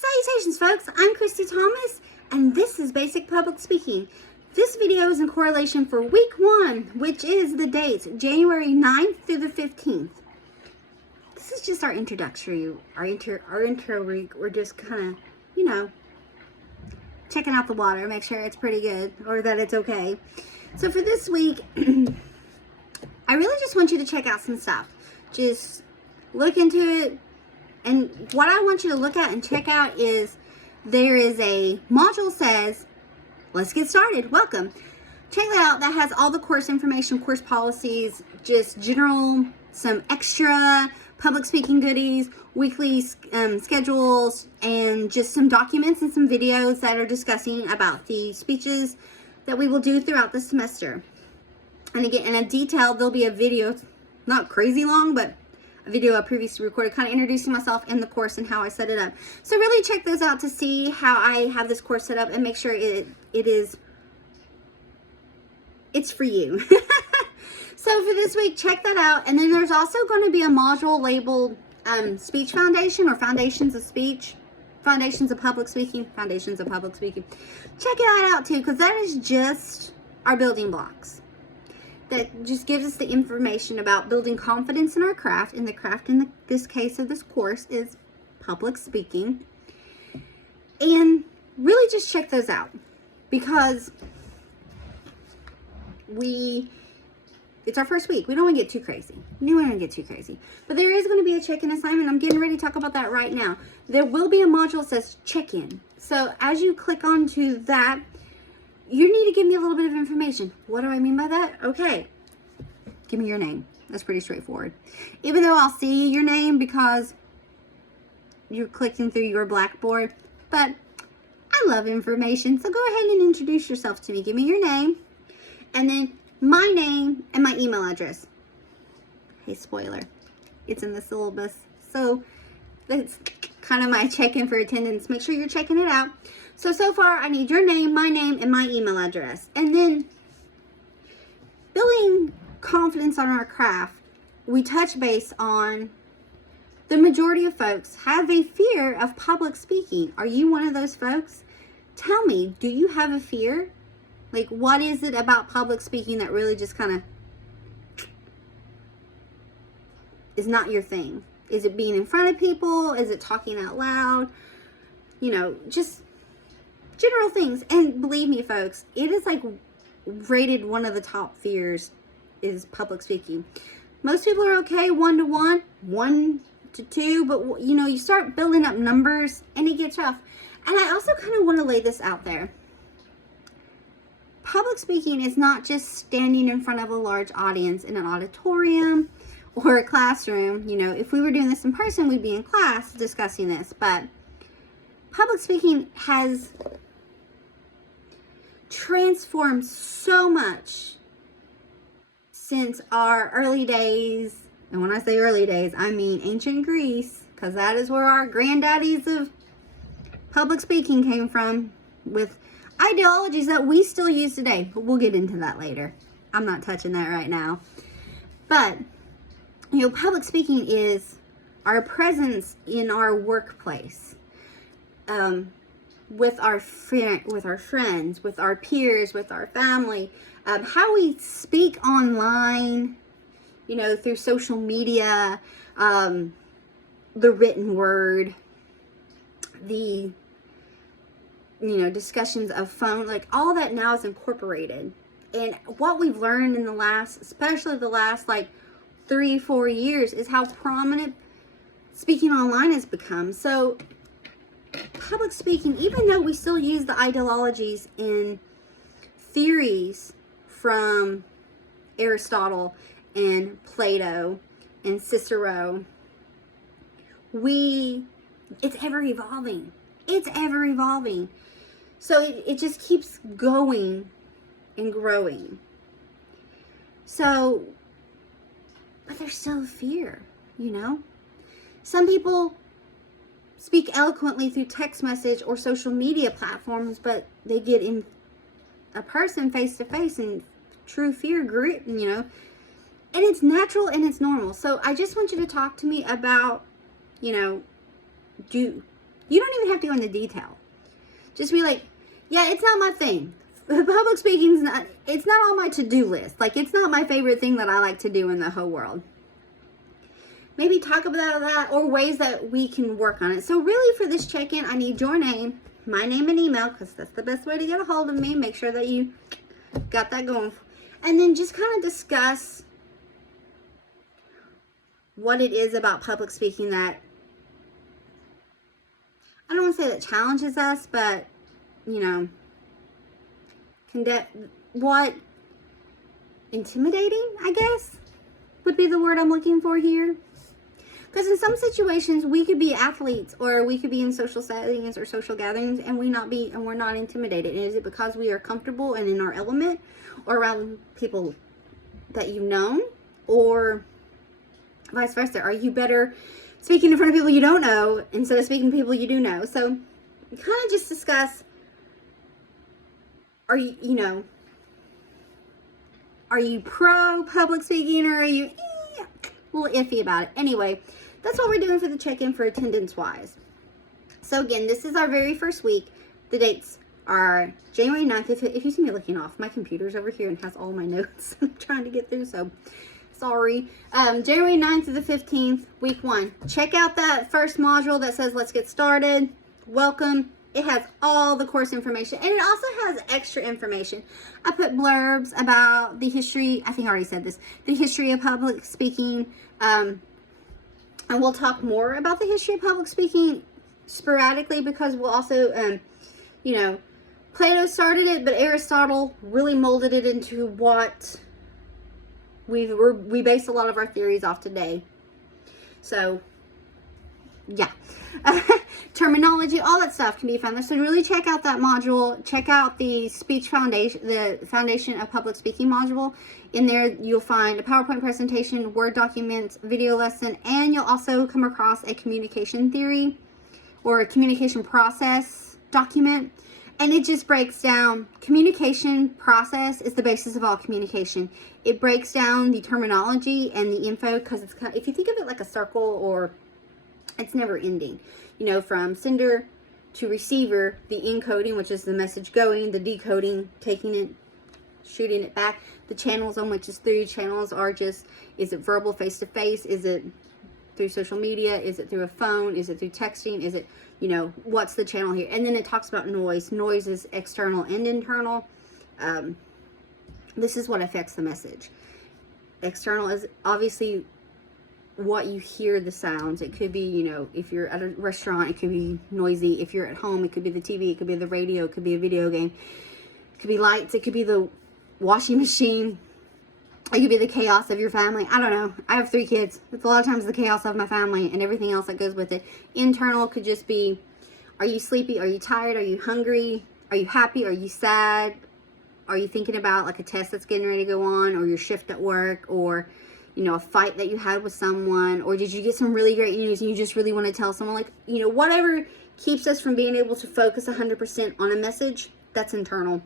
Salutations, folks. I'm Christy Thomas, and this is Basic Public Speaking. This video is in correlation for week 1, which is the dates January 9th through the 15th. This is just our introductory, our intro week. We're just kind of, checking out the water, make sure it's pretty good or that it's okay. So for this week, I really just want you to check out some stuff. Just look into it. And what I want you to look at and check out is there is a module says, let's get started. Welcome. Check that out. That has all the course information, course policies, just general, some extra public speaking goodies, weekly schedules, and just some documents and some videos that are discussing about the speeches that we will do throughout the semester. And again, in a detail, there'll be a video, not crazy long, but a video I previously recorded, kind of introducing myself in the course and how I set it up. So really check those out to see how I have this course set up and make sure it's for you. So for this week, check that out. And then there's also going to be a module labeled Speech Foundation or Foundations of Speech, Foundations of Public Speaking. Check that out too, because that is just our building blocks. That just gives us the information about building confidence in our craft. And the craft in this case of this course is public speaking. And really just check those out because it's our first week. We don't want to get too crazy. But there is going to be a check-in assignment. I'm getting ready to talk about that right now. There will be a module that says check-in. So as you click onto that, you need to give me a little bit of information. What do I mean by that? Okay, give me your name. That's pretty straightforward. Even though I'll see your name because you're clicking through your Blackboard, but I love information. So go ahead and introduce yourself to me. Give me your name and then my name and my email address. Hey, spoiler, it's in the syllabus. So that's kind of my check-in for attendance. Make sure you're checking it out. So far, I need your name, my name, and my email address. And then, building confidence on our craft, we touch base on the majority of folks have a fear of public speaking. Are you one of those folks? Tell me, do you have a fear? Like, what is it about public speaking that really just kind of is not your thing? Is it being in front of people? Is it talking out loud? Just general things. And believe me, folks, it is like rated one of the top fears is public speaking. Most people are okay 1 to 1, 1 to 2, but you start building up numbers and it gets rough. And I also kind of want to lay this out there. Public speaking is not just standing in front of a large audience in an auditorium or a classroom. If we were doing this in person, we'd be in class discussing this, but public speaking has transformed so much since our early days. And when I say early days, I mean ancient Greece, because that is where our granddaddies of public speaking came from, with ideologies that we still use today. But we'll get into that later. I'm not touching that right now. But public speaking is our presence in our workplace, with our friends, with our peers, with our family, how we speak online, through social media, the written word, the discussions of phone, like all that now is incorporated. And what we've learned in especially the last 3-4 years, is how prominent speaking online has become. So public speaking, even though we still use the ideologies and theories from Aristotle and Plato and Cicero, it's ever evolving. So it just keeps going and growing. So, but there's still fear, Some people speak eloquently through text message or social media platforms, but they get in a person face to face and true fear grit, and it's natural and it's normal. So I just want you to talk to me about, You don't even have to go into detail. Just be like, yeah, it's not my thing. Public speaking it's not on my to-do list. Like, it's not my favorite thing that I like to do in the whole world. Maybe talk about that or ways that we can work on it. So really for this check-in, I need your name, my name and email, because that's the best way to get a hold of me. Make sure that you got that going. And then just kind of discuss what it is about public speaking that, I don't want to say that challenges us, but, you know, what intimidating, I guess, would be the word I'm looking for here. Because in some situations we could be athletes, or we could be in social settings or social gatherings, and we're not intimidated. And is it because we are comfortable and in our element, or around people that you've known, or vice versa? Are you better speaking in front of people you don't know instead of speaking to people you do know? So kind of just discuss, are you pro public speaking, or are you a little iffy about it? Anyway, that's what we're doing for the check-in for attendance wise. So again, this is our very first week. The dates are January 9th. If you see me looking off, my computer's over here and has all my notes I'm trying to get through, so sorry. January 9th to the 15th, week 1. Check out that first module that says let's get started. Welcome. It has all the course information, and it also has extra information. I put blurbs about the history. I think I already said this. The history of public speaking. And we'll talk more about the history of public speaking sporadically, because we'll also, Plato started it, but Aristotle really molded it into what we based a lot of our theories off today. So, yeah. Terminology, all that stuff can be found there. So really check out that module. Check out the speech foundation, the foundation of public speaking module. In there, you'll find a PowerPoint presentation, Word documents, video lesson, and you'll also come across a communication theory or a communication process document. And it just breaks down, communication process is the basis of all communication. It breaks down the terminology and the info, because it's kind of, if you think of it like a circle, or it's never ending. From sender to receiver, the encoding, which is the message going, the decoding, taking it, shooting it back, the channels on which it's through. Channels are just, is it verbal, face-to-face? Is it through social media? Is it through a phone? Is it through texting? Is it, what's the channel here? And then it talks about noise. Noise is external and internal. This is what affects the message. External is obviously what you hear, the sounds. It could be, if you're at a restaurant, it could be noisy. If you're at home, it could be the TV, it could be the radio, it could be a video game, it could be lights, it could be the washing machine, it could be the chaos of your family. I don't know. I have 3 kids. It's a lot of times the chaos of my family and everything else that goes with it. Internal could just be, are you sleepy? Are you tired? Are you hungry? Are you happy? Are you sad? Are you thinking about like a test that's getting ready to go on, or your shift at work, or a fight that you had with someone, or did you get some really great news and you just really want to tell someone? Like, whatever keeps us from being able to focus 100% on a message, that's internal.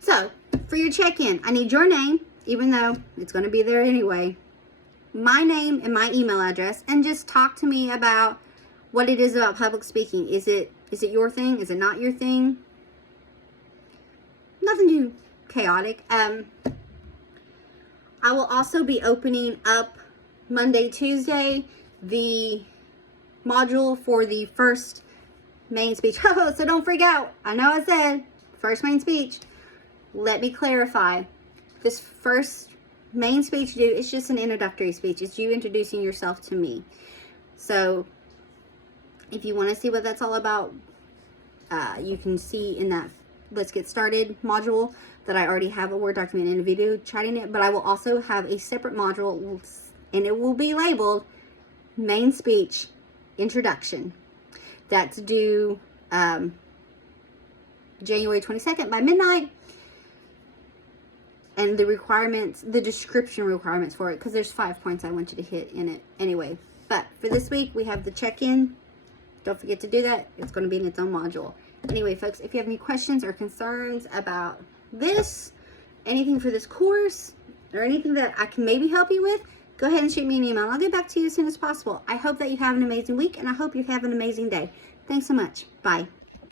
So, for your check-in, I need your name, even though it's going to be there anyway, my name and my email address, and just talk to me about what it is about public speaking. Is it your thing? Is it not your thing? Nothing too chaotic. I will also be opening up Monday, Tuesday, the module for the first main speech. Oh, so don't freak out. I know I said first main speech. Let me clarify. This first main speech is just an introductory speech. It's you introducing yourself to me. So if you want to see what that's all about, you can see in that Let's Get Started module that I already have a Word document and a video chatting it, but I will also have a separate module, and it will be labeled Main Speech Introduction. That's due January 22nd by midnight. And the requirements, the description requirements for it, because there's 5 points I want you to hit in it anyway. But for this week, we have the check-in. Don't forget to do that. It's going to be in its own module. Anyway, folks, if you have any questions or concerns about this, anything for this course, or anything that I can maybe help you with, go ahead and shoot me an email. I'll get back to you as soon as possible. I hope that you have an amazing week, and I hope you have an amazing day. Thanks so much. Bye.